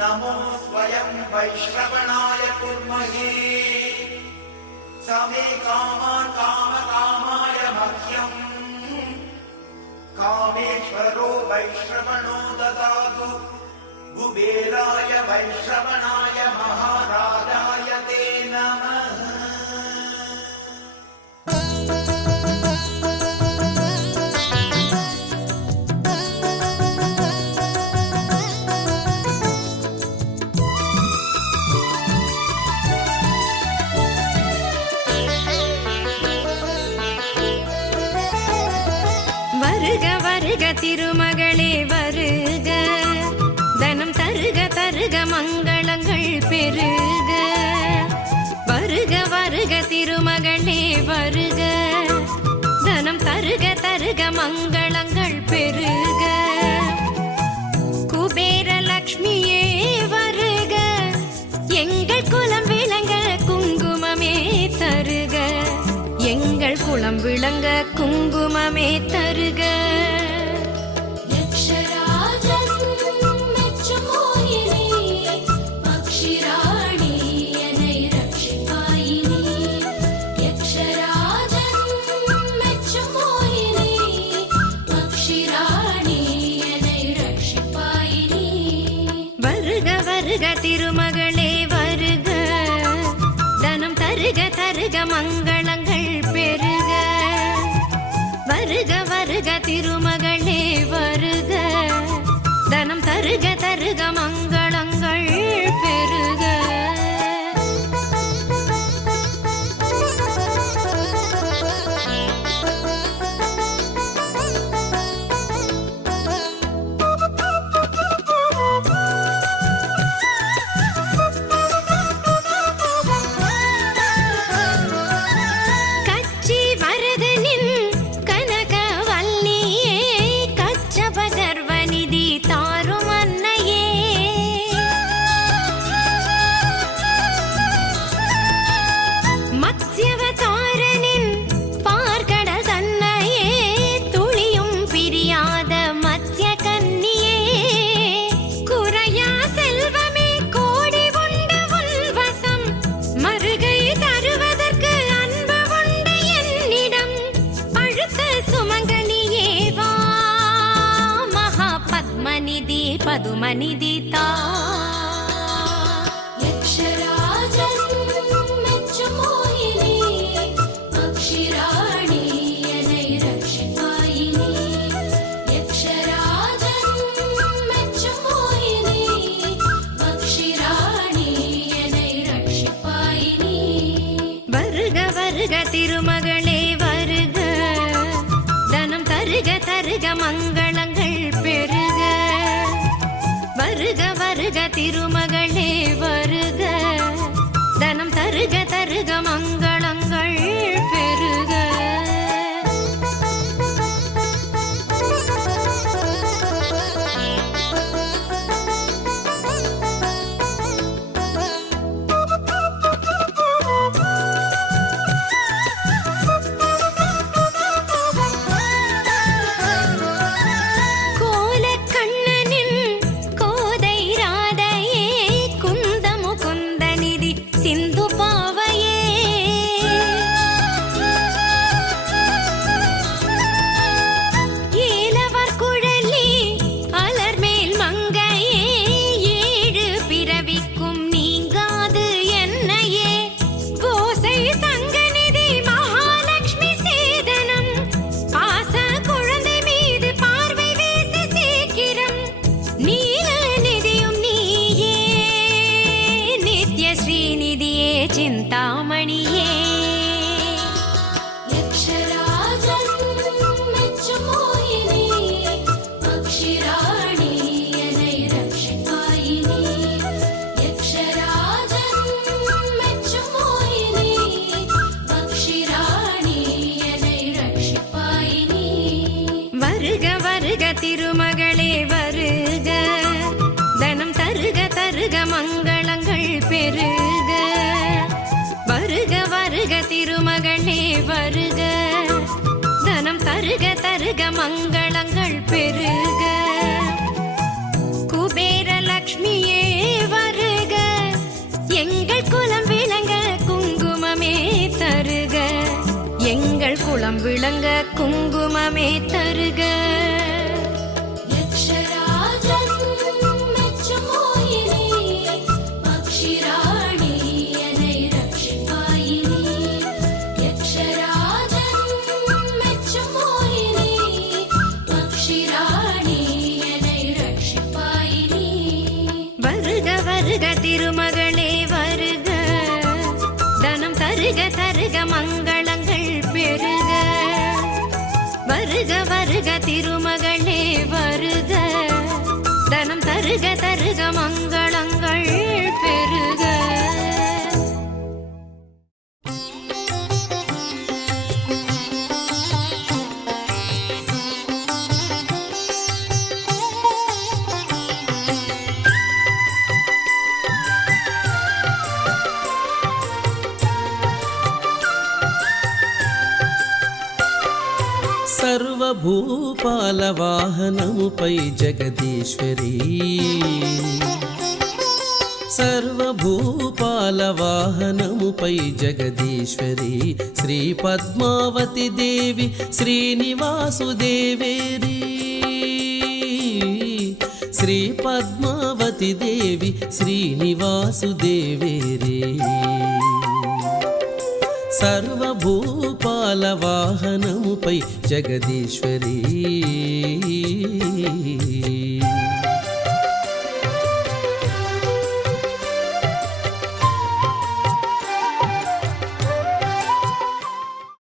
नमो स्वयं वैश्रवणाय कुर्महे समे कामान् कामकामाय मह्यम् कामेश्वरो वैश्रवणो ददातु कुबेराय वैश्रवणाय महाराजाय ते नमः। வருக திருமகளே வருக, தனம் தருக தருக மங்களங்கள் பெருக. வருக வருக திருமகளே வருக, தனம் தருக தருக மங்களங்கள் பெருக. குபேர லக்ஷ்மியே வருக, எங்கள் குலம் விளங்க குங்குமமே தருக. எங்கள் குலம் விளங்க குங்குமமே தருக. திருமகளே வருக, தனம் தருக தருக மங்களங்கள் பெருக. வருக வருக திருமகளே வருக, தனம் தருக தருக மங்களங்கள் பெருக. பதுமநிதி தா திருமகளே வருக, தனம் தருக தருக மங்களங்கள் பெருக. வருக வருக திருமகளே வருக, தனம் தருக தருக மங்களங்கள் பெருக. பெருக. வருக வருக திருமகளே வருக, தனம் தருக தருக மங்களங்கள் பெருக. குபேர லக்ஷ்மியே வருக, எங்கள் குலம் விளங்க குங்குமமே தருக. எங்கள் குலம் விளங்க குங்குமமே தருக. திருமகளே வருக, தனம் தருக தருக மங்களங்கள் பெருக. வருக வருக திருமகளே வருக, தனம் தருக தருக மங்களங்கள் பெருக. సర్వభూపాల వాహనముపై జగదీశ్వరి, సర్వభూపాల వాహనముపై జగదీశ్వరి. శ్రీ పద్మావతి దేవి శ్రీనివాసుదేవేరి, శ్రీ పద్మావతి దేవి శ్రీనివాసుదేవేరి. సర్వభూపాల వాహనముపై జగదీశ్వరి.